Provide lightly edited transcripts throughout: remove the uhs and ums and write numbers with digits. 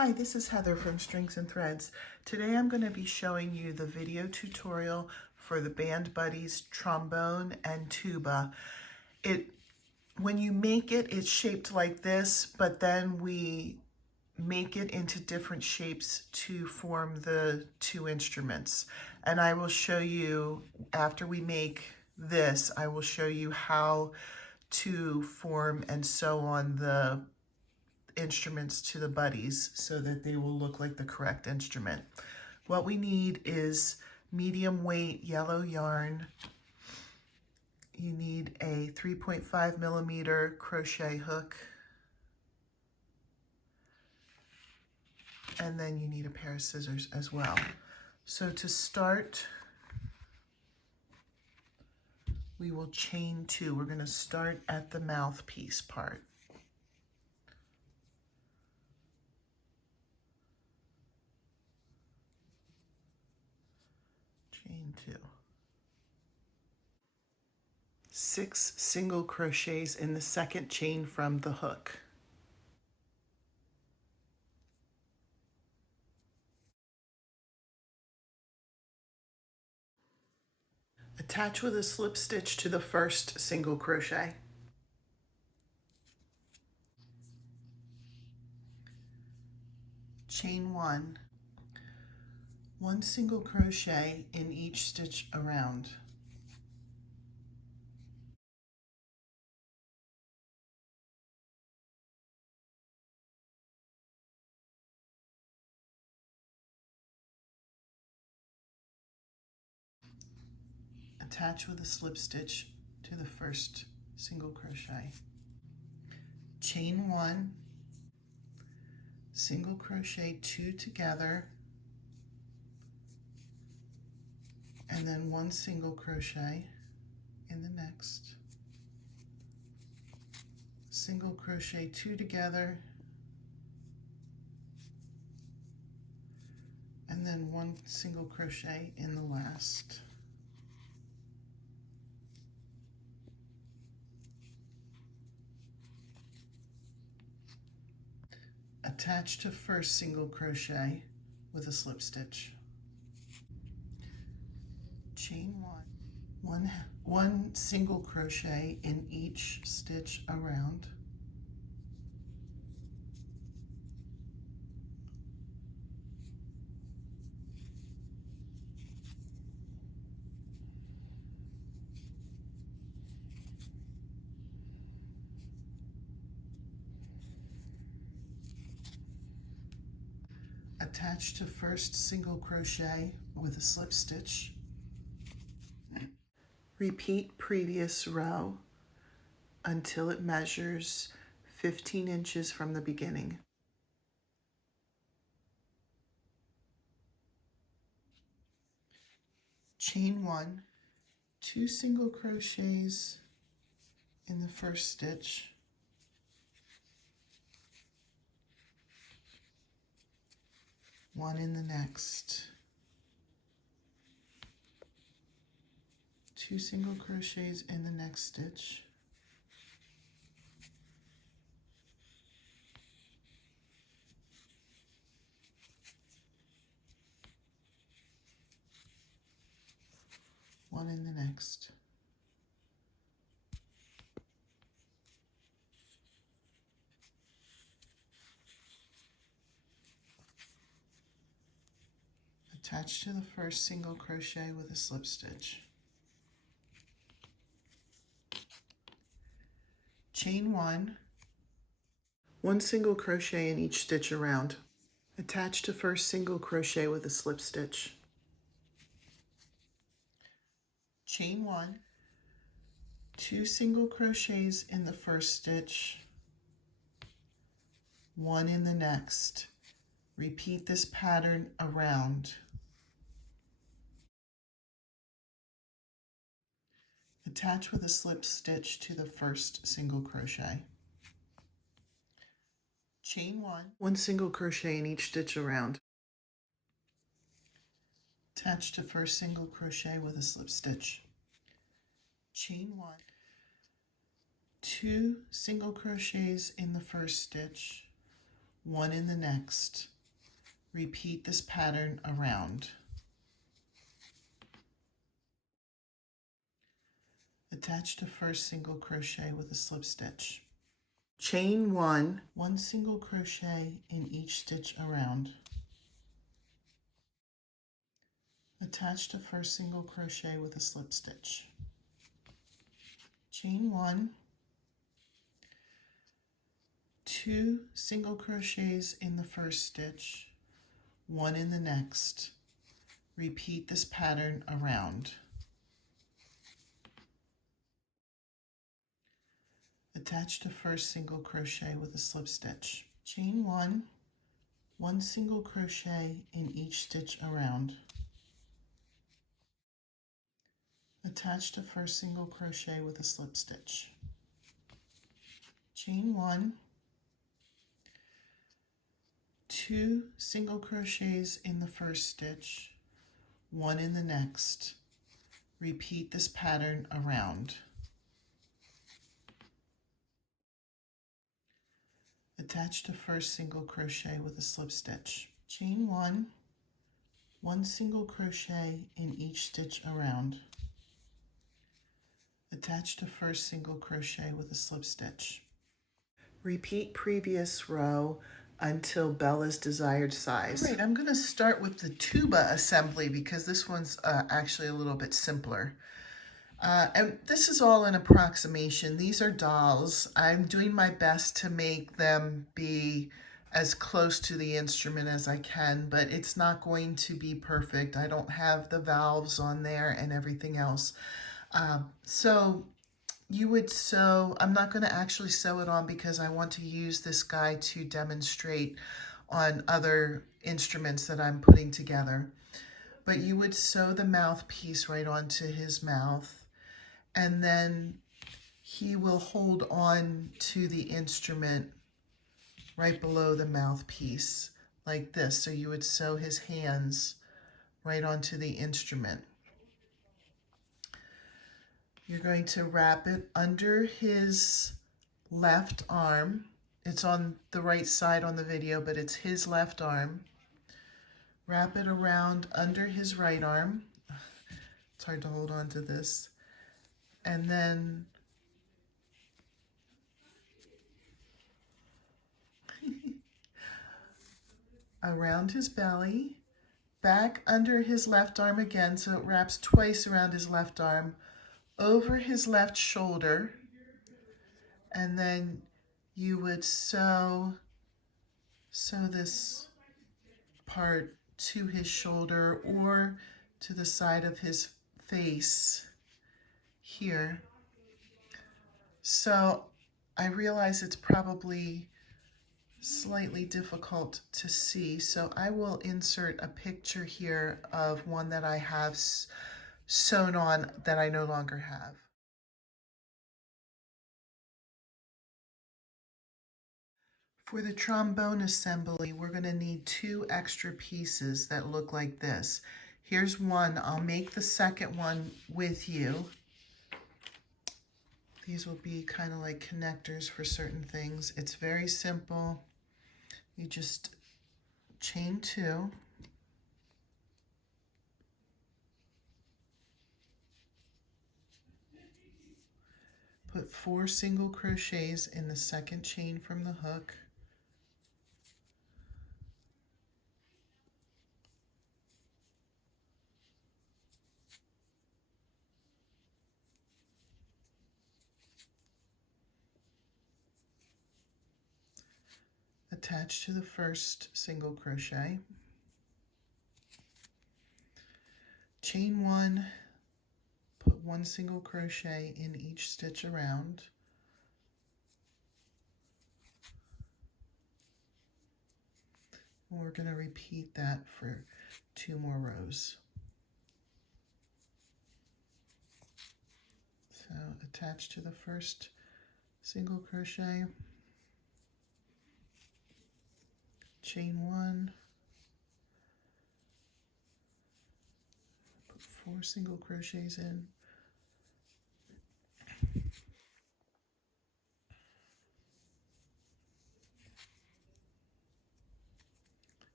Hi, this is Heather from Strings and Threads. Today I'm going to be showing you the video tutorial for the Band Buddies trombone and tuba. When you make it, it's shaped like this, but then we make it into different shapes to form the two instruments. And I will show you, after we make this, I will show you how to form and sew on the instruments to the buddies so that they will look like the correct instrument. What we need is medium weight yellow yarn. You need a 3.5 millimeter crochet hook, and then you need a pair of scissors as well. So to start, we will chain two. We're going to start at the mouthpiece part. Chain two. 6 single crochets in the second chain from the hook. Attach with a slip stitch to the first single crochet. Chain one. 1 single crochet in each stitch around. Attach with a slip stitch to the first single crochet. Chain one, single crochet 2 together, and then 1 single crochet in the next. Single crochet 2 together, and then 1 single crochet in the last. Attach to first single crochet with a slip stitch. Chain one single crochet in each stitch around. Attach to first single crochet with a slip stitch. Repeat previous row until it measures 15 inches from the beginning. Chain one, 2 single crochets in the first stitch, one in the next, 2 single crochets in the next stitch, one in the next. Attach to the first single crochet with a slip stitch. Chain one single crochet in each stitch around. Attach to first single crochet with a slip stitch. Chain one, 2 single crochets in the first stitch, 1 in the next. Repeat this pattern around. Attach with a slip stitch to the first single crochet. Chain one single crochet in each stitch around. Attach to first single crochet with a slip stitch. Chain one, 2 single crochets in the first stitch, one in the next. Repeat this pattern around. Attach to first single crochet with a slip stitch. Chain one single crochet in each stitch around. Attach to first single crochet with a slip stitch. Chain one, 2 single crochets in the first stitch, 1 in the next. Repeat this pattern around. Attach to first single crochet with a slip stitch. Chain one single crochet in each stitch around. Attach to first single crochet with a slip stitch. Chain one, 2 single crochets in the first stitch, 1 in the next. Repeat this pattern around. Attach to first single crochet with a slip stitch. Chain one single crochet in each stitch around. Attach to first single crochet with a slip stitch. Repeat previous row until Bella's desired size. All right, I'm going to start with the tuba assembly because this one's actually a little bit simpler. And this is all an approximation. These are dolls. I'm doing my best to make them be as close to the instrument as I can, but it's not going to be perfect. I don't have the valves on there and everything else. So you would sew, I'm not going to actually sew it on because I want to use this guide to demonstrate on other instruments that I'm putting together. But you would sew the mouthpiece right onto his mouth, and then he will hold on to the instrument right below the mouthpiece like this. So you would sew his hands right onto the instrument. You're going to wrap it under his left arm. It's on the right side on the video, but it's his left arm. Wrap it around under his right arm. It's hard to hold on to this. And then around his belly, back under his left arm again, so it wraps twice around his left arm, over his left shoulder, and then you would sew this part to his shoulder or to the side of his face here. So I realize it's probably slightly difficult to see, so I will insert a picture here of one that I have sewn on that I no longer have. For the trombone assembly, we're going to need 2 extra pieces that look like this. Here's one. I'll make the second one with you. These will be kind of like connectors for certain things. It's very simple. You just chain 2. Put 4 single crochets in the second chain from the hook. Attach to the first single crochet. Chain 1, put 1 single crochet in each stitch around. And we're going to repeat that for 2 more rows. So attach to the first single crochet, chain 1, put 4 single crochets in,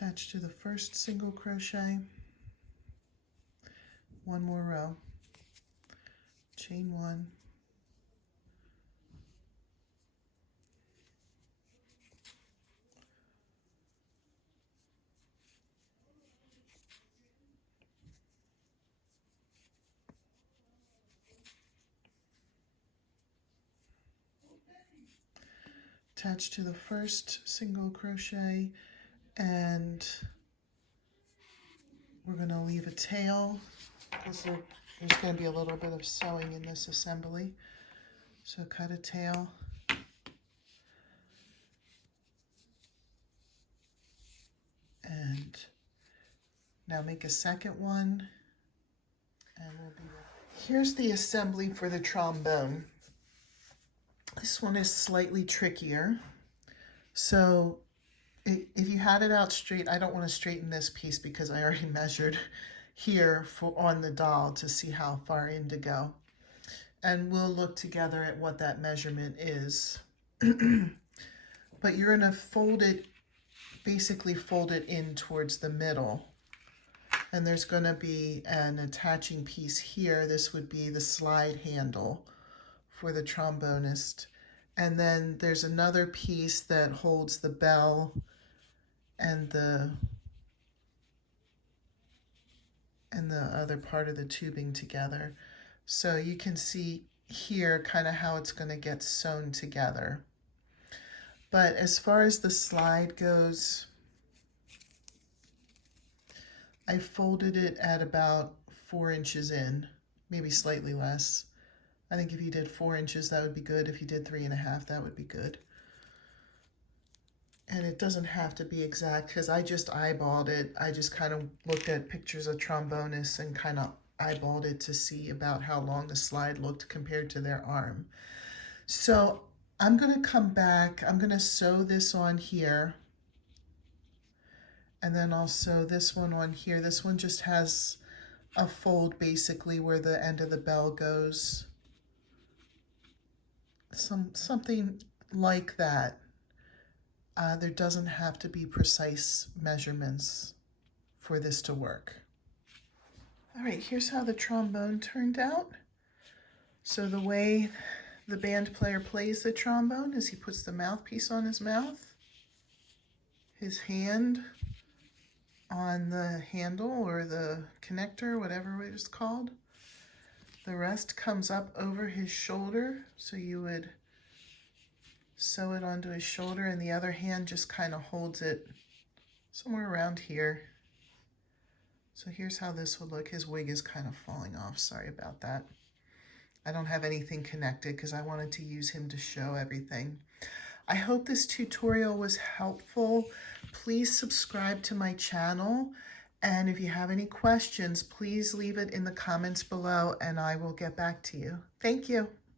Attach to the first single crochet, one more row, chain one, attach to the first single crochet, and we're going to leave a tail because there's going to be a little bit of sewing in this assembly. So cut a tail. And now make a second one. And we'll be ready. Here's the assembly for the trombone. This one is slightly trickier. So if you had it out straight, I don't want to straighten this piece because I already measured here on the doll to see how far in to go. And we'll look together at what that measurement is. But you're going to fold it, basically fold it in towards the middle. And there's going to be an attaching piece here. This would be the slide handle for the trombonist. And then there's another piece that holds the bell and the other part of the tubing together. So you can see here kind of how it's going to get sewn together. But as far as the slide goes, I folded it at about 4 inches in, maybe slightly less. I think if you did 4 inches, that would be good. If you did 3.5, that would be good. And it doesn't have to be exact because I just eyeballed it. I just kind of looked at pictures of trombonists and kind of eyeballed it to see about how long the slide looked compared to their arm. So I'm going to come back. I'm going to sew this on here. And then I'll sew this one on here. This one just has a fold basically where the end of the bell goes. Something like that. There doesn't have to be precise measurements for this to work. All right, here's how the trombone turned out. So the way the band player plays the trombone is he puts the mouthpiece on his mouth, his hand on the handle or the connector, whatever it is called. The rest comes up over his shoulder, so you would sew it onto his shoulder, and the other hand just kind of holds it somewhere around here. So here's how this would look. His wig is kind of falling off. Sorry about that. I don't have anything connected because I wanted to use him to show everything. I hope this tutorial was helpful. Please subscribe to my channel. And if you have any questions, please leave it in the comments below and I will get back to you. Thank you.